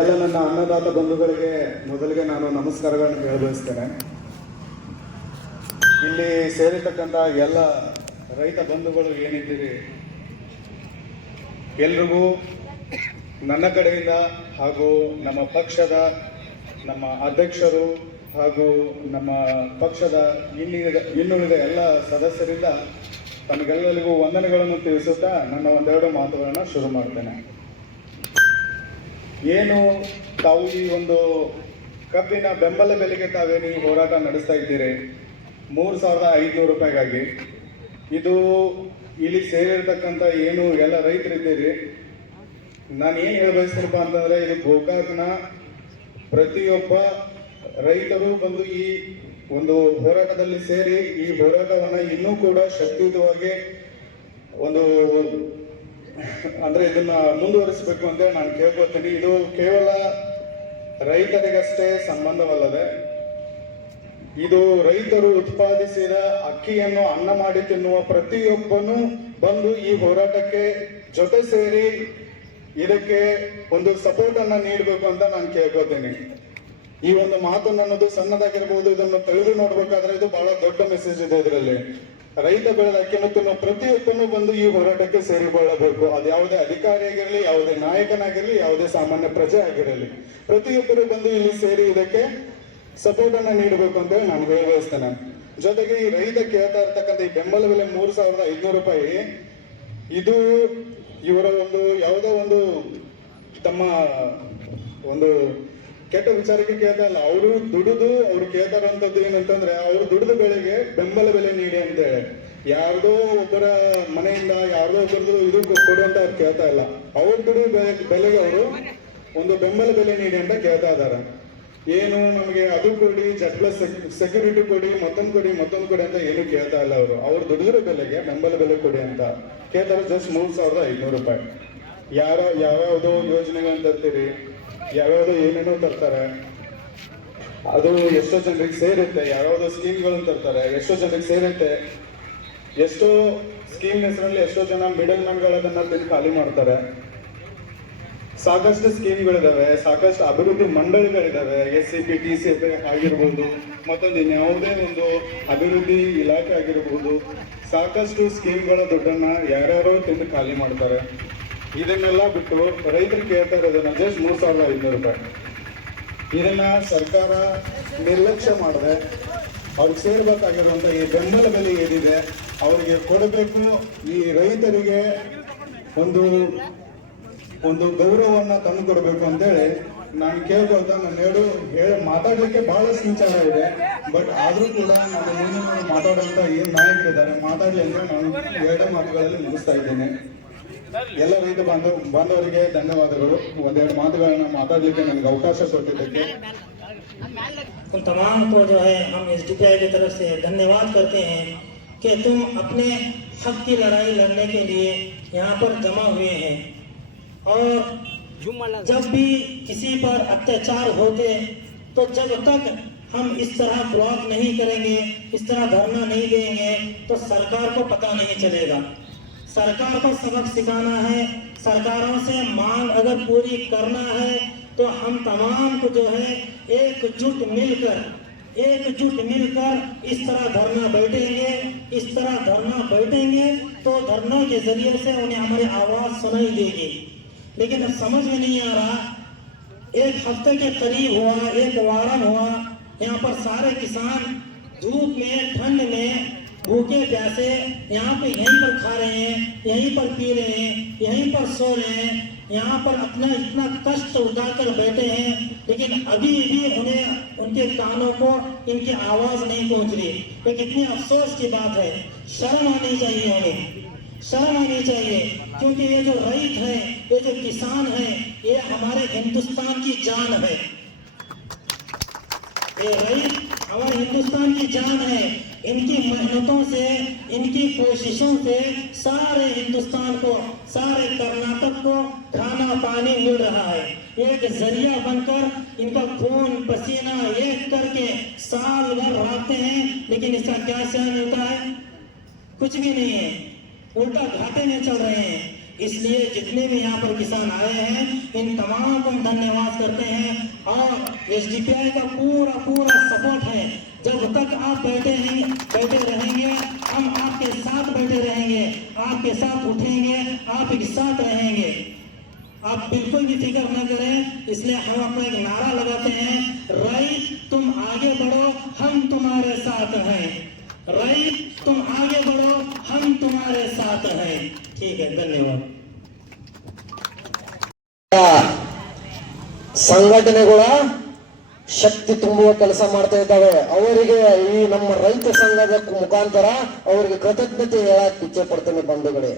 ಎಲ್ಲ ನನ್ನ ಅನ್ನದಾತ ಬಂಧುಗಳಿಗೆ ಮೊದಲಿಗೆ ನಾನು ನಮಸ್ಕಾರಗಳನ್ನು ಹೇಳಬಯಸ್ತೇನೆ. ಇಲ್ಲಿ ಸೇರಿರ್ತಕ್ಕಂಥ ಎಲ್ಲ ರೈತ ಬಂಧುಗಳು ಏನಿದ್ದೀರಿ? ಎಲ್ರಿಗೂ ನನ್ನ ಕಡೆಯಿಂದ ಹಾಗೂ ನಮ್ಮ ಪಕ್ಷದ ನಮ್ಮ ಅಧ್ಯಕ್ಷರು ಹಾಗೂ ನಮ್ಮ ಪಕ್ಷದ ಇನ್ನುಳಿದ ಇನ್ನುಳಿದ ಎಲ್ಲ ಸದಸ್ಯರಿಂದ ತಮಗೆಲ್ಲರಿಗೂ ವಂದನೆಗಳನ್ನು ತಿಳಿಸುತ್ತಾ ನನ್ನ ಒಂದೆರಡು ಮಾತುಗಳನ್ನು ಶುರು ಮಾಡ್ತೇನೆ. ಏನು ತಾವು ಈ ಒಂದು ಕಬ್ಬಿನ ಬೆಂಬಲ ಬೆಲೆಗೆ ತಾವೇ ನೀವು ಹೋರಾಟ ನಡೆಸ್ತಾ ಇದ್ದೀರಿ? ಮೂರು ಸಾವಿರದ ಐದುನೂರು ರೂಪಾಯಿಗಾಗಿ. ಇದು ಇಲ್ಲಿ ಸೇರಿರ್ತಕ್ಕಂಥ ಏನು ಎಲ್ಲ ರೈತರಿದ್ದೀರಿ? ನಾನು ಏನು ಹೇಳಬಯಸ್ತೀನಪ್ಪ ಅಂತಂದರೆ, ಇದು ಗೋಕಾಕ್ನ ಪ್ರತಿಯೊಬ್ಬ ರೈತರು ಬಂದು ಈ ಒಂದು ಹೋರಾಟದಲ್ಲಿ ಸೇರಿ ಈ ಹೋರಾಟವನ್ನು ಇನ್ನೂ ಕೂಡ ಶಕ್ತಿಯುತವಾಗಿ ಒಂದು ಅಂದ್ರೆ ಇದನ್ನ ಮುಂದುವರಿಸಬೇಕು ಅಂತ ನಾನು ಕೇಳ್ಕೊತೀನಿ ಇದು ಕೇವಲ ರೈತರಿಗಷ್ಟೇ ಸಂಬಂಧವಲ್ಲದೆ, ಇದು ರೈತರು ಉತ್ಪಾದಿಸಿದ ಅಕ್ಕಿಯನ್ನು ಅನ್ನ ಮಾಡಿ ತಿನ್ನುವ ಪ್ರತಿಯೊಬ್ಬನು ಬಂದು ಈ ಹೋರಾಟಕ್ಕೆ ಜೊತೆ ಸೇರಿ ಇದಕ್ಕೆ ಒಂದು ಸಪೋರ್ಟ್ ಅನ್ನ ನೀಡಬೇಕು ಅಂತ ನಾನು ಕೇಳ್ಕೊತೀನಿ ಈ ಒಂದು ಮಾತು ಅನ್ನೋದು ಸಣ್ಣದಾಗಿರ್ಬೋದು, ಇದನ್ನು ತಿಳಿದು ನೋಡ್ಬೇಕಾದ್ರೆ ಇದು ಬಹಳ ದೊಡ್ಡ ಮೆಸೇಜ್ ಇದೆ ಇದರಲ್ಲಿ. ರೈತ ಬೆಳೆದ ಅಕ್ಕಿಯನ್ನು ತಿನ್ನುವ ಪ್ರತಿಯೊಬ್ಬನು ಬಂದು ಈ ಹೋರಾಟಕ್ಕೆ ಸೇರಿಕೊಳ್ಳಬೇಕು. ಅದು ಯಾವುದೇ ಅಧಿಕಾರಿ ಆಗಿರಲಿ, ಯಾವುದೇ ನಾಯಕನಾಗಿರಲಿ, ಯಾವುದೇ ಸಾಮಾನ್ಯ ಪ್ರಜೆ ಆಗಿರಲಿ. ಪ್ರತಿಯೊಬ್ಬರು ಬಂದು ಇಲ್ಲಿ ಸೇರಿ ಇದಕ್ಕೆ ಸಪೋರ್ಟ್ ಅನ್ನ ನೀಡಬೇಕು ಅಂತ ಹೇಳಿ ನಾನು ಬಯಸ್ತೇನೆ. ಜೊತೆಗೆ ಈ ರೈತ ಕೇಳ್ತಾ ಇರ್ತಕ್ಕಂಥ ಈ ಬೆಂಬಲ ಬೆಲೆ ಮೂರು ಸಾವಿರದ ಐದುನೂರು ರೂಪಾಯಿ, ಇದು ಇವರ ಒಂದು ಯಾವುದೋ ಒಂದು ತಮ್ಮ ಒಂದು ಕೆಟ್ಟ ವಿಚಾರಕ್ಕೆ ಕೇಳ್ತಾ ಇಲ್ಲ ಅವರು ದುಡಿದು ಅವ್ರು ಕೇಳ್ತಾರಂತದ್ದು ಏನಂತಂದ್ರೆ, ಅವ್ರು ದುಡಿದ ಬೆಳೆಗೆ ಬೆಂಬಲ ಬೆಲೆ ನೀಡಿ ಅಂತ ಹೇಳಿ. ಯಾರ್ದೋ ಒಬ್ಬರ ಮನೆಯಿಂದ ಯಾರ್ದೋ ಒಬ್ಬರದು ಇದು ಕೊಡು ಅಂತ ಅವ್ರು ಕೇಳ್ತಾ ಇಲ್ಲ. ಅವ್ರು ದುಡಿದ ಬೆಲೆ ಬೆಲೆಗೆ ಅವರು ಒಂದು ಬೆಂಬಲ ಬೆಲೆ ನೀಡಿ ಅಂತ ಕೇಳ್ತಾ ಇದಾರೆ ಏನು ನಮಗೆ ಅದು ಕೊಡಿ, ಜಡ್ ಪ್ಲಸ್ ಸೆಕ್ಯೂರಿಟಿ ಕೊಡಿ, ಮತ್ತೊಂದು ಕೊಡಿ ಮತ್ತೊಂದು ಕೊಡಿ ಅಂತ ಏನು ಕೇಳ್ತಾ ಇಲ್ಲ ಅವರು. ಅವ್ರು ದುಡಿದಿರೋ ಬೆಲೆಗೆ ಬೆಂಬಲ ಬೆಲೆ ಕೊಡಿ ಅಂತ ಕೇಳ್ತಾರೆ, ಜಸ್ಟ್ ಮೂರು ಸಾವಿರದ ಐನೂರು ರೂಪಾಯಿ. ಯಾರ ಯಾವ್ಯಾವ್ದೋ ಯೋಜನೆಗಳನ್ನ ತರ್ತೀರಿ ಯಾವ್ಯಾವ್ದೋ ಏನೇನೋ ತರ್ತಾರೆ. ಅದು ಎಷ್ಟೋ ಜನರಿಗೆ ಸೇರುತ್ತೆ, ಯಾವ್ಯಾವುದೋ ಸ್ಕೀಮ್ಗಳನ್ನು ತರ್ತಾರೆ, ಎಷ್ಟೋ ಜನರಿಗೆ ಸೇರುತ್ತೆ. ಎಷ್ಟೋ ಸ್ಕೀಮ್ ಹೆಸರಲ್ಲಿ ಎಷ್ಟೋ ಜನ ಮಿಡಲ್ ಮ್ಯಾನ್ಗಳನ್ನ ತಿಂದು ಖಾಲಿ ಮಾಡ್ತಾರೆ. ಸಾಕಷ್ಟು ಸ್ಕೀಮ್ಗಳಿದಾವೆ, ಸಾಕಷ್ಟು ಅಭಿವೃದ್ಧಿ ಮಂಡಳಿಗಳಿದಾವೆ S C P T C F ಆಗಿರ್ಬೋದು, ಮತ್ತೊಂದು ಇನ್ಯಾವುದೇ ಒಂದು ಅಭಿವೃದ್ಧಿ ಇಲಾಖೆ ಆಗಿರ್ಬೋದು, ಸಾಕಷ್ಟು ಸ್ಕೀಮ್ಗಳ ದುಡ್ಡನ್ನ ಯಾರ್ಯಾರೋ ತಿಂದು ಖಾಲಿ ಮಾಡ್ತಾರೆ. ಇದನ್ನೆಲ್ಲ ಬಿಟ್ಟು ರೈತರು ಕೇಳ್ತಾ ಇರೋದನ್ನ ಜಸ್ಟ್ ಮೂರು ಸಾವಿರದ ಐನೂರು ರೂಪಾಯಿ. ಇದನ್ನ ಸರ್ಕಾರ ನಿರ್ಲಕ್ಷ್ಯ ಮಾಡಿದೆ ಅವ್ರಿಗೆ ಸೇರ್ಬೇಕಾಗಿರುವಂತ ಈ ಬೆಂಬಲ ಬೆಲೆ ಏನಿದೆ, ಅವರಿಗೆ ಕೊಡಬೇಕು. ಈ ರೈತರಿಗೆ ಒಂದು ಒಂದು ಗೌರವವನ್ನ ತಂದು ಕೊಡಬೇಕು ಅಂತೇಳಿ ನಾನು ಕೇಳ್ಕೊಳ್ತಾ ನಾನು ಹೇಳು, ಹೇಳ, ಮಾತಾಡಲಿಕ್ಕೆ ಬಹಳಷ್ಟು ವಿಚಾರ ಇದೆ. ಬಟ್ ಆದರೂ ಕೂಡ ನಾನು ಏನು ಮಾತಾಡುವಂತ ಏನು ನಾಯಕರಿದ್ದಾರೆ ಮಾತಾಡಲಿ ಅಂತ ನಾನು ಎರಡೇ ಮಾತುಗಳಲ್ಲಿ ಮುಗಿಸ್ತಾ ಇದ್ದೇನೆ. ಎಲ್ಲ ರೈತ ಬಾಂಧವ ಬಾಂಧವರಿಗೆ ಧನ್ಯವಾದಗಳು ಒಂದೆರಡು ಮಾತುಗಳನ್ನ ಮಾತಾಡ್ಲಿಕ್ಕೆ ನನಗೆ ಅವಕಾಶ ಕೊಟ್ಟಿದ್ದಕ್ಕೆ उन तमाम को जो है हम एस डी की तरफ से धन्यवाद करते हैं कि तुम अपने हक की लड़ाई लड़ने के लिए यहाँ पर जमा हुए हैं और जब भी किसी पर अत्याचार होते तो जब तक हम इस तरह ब्लॉक नहीं करेंगे इस तरह धरना नहीं देंगे तो सरकार को पता नहीं चलेगा सरकार को सबक सिखाना है, सरकारों से मांग अगर पूरी करना है तो हम तमाम को जो है एकजुट मिलकर एकजुट मिलकर इस तरह धरना बैठेंगे, इस तरह धरना बैठेंगे तो धरनों के ज़रिए से उन्हें हमारी आवाज़ सुनाई देगी। लेकिन अब समझ में नहीं आ रहा, एक हफ़्ते के करीब हुआ, एक वारन हुआ, यहाँ पर सारे किसान भूखे प्यासे यहाँ पे यहीं पर खा रहे हैं, यहीं पर पी रहे हैं, यहीं पर सो रहे हैं, यहाँ पर अपना इतना कष्ट उठाकर बैठे हैं, लेकिन अभी भी उन्हें, उनके कानों को, इनकी आवाज़ नहीं पहुँच रही। ये कितनी अफसोस की बात है। शर्म आनी चाहिए उन्हें। शर्म आनी चाहिए, क्योंकि ये जो रईत है, ये जो किसान है, ये हमारे हिंदुस्तान की जान है। ये रईत हमारे हिंदुस्तान की जान है। इनकी मेहनतों से, इनकी कोशिशों से सारे हिंदुस्तान को, सारे कर्नाटक को खाना पानी मिल रहा है। एक ज़रिया बनकर इनका खून पसीना एक करके साल भर रहते हैं, लेकिन इसका क्या सहन होता है? कुछ भी नहीं है। उल्टा घाटे में चल रहे हैं। इसलिए जितने भी यहाँ पर किसान आए हैं, इन तमाम को हम धन्यवाद करते हैं। और एस का पूरा पूरा सपोर्ट है। जब तक आप बैठे हैं, बैठे रहेंगे, हम आपके साथ बैठे रहेंगे, आपके साथ उठेंगे, आप एक साथ रहेंगे। आप बिल्कुल भी फ़िक्र न करें, इसलिए हम अपना एक नारा लगाते हैं। रई तुम आगे बढ़ो, हम तुम्हारे साथ हैं। रई ठीक है धन्यवाद ಸಂಘಟನೆಗಳ ಶಕ್ತಿ ತುಂಬುವ ಕೆಲಸ ಮಾಡ್ತಾ ಇದ್ದಾವೆ ಅವರಿಗೆ ಈ ನಮ್ಮ ರೈತ ಸಂಘದ ಮುಖಾಂತರ ಅವರಿಗೆ ಕೃತಜ್ಞತೆ ಹೇಳಕ್ ಇಚ್ಛೆ ಪಡ್ತೇನೆ ಬಂಧುಗಳೇ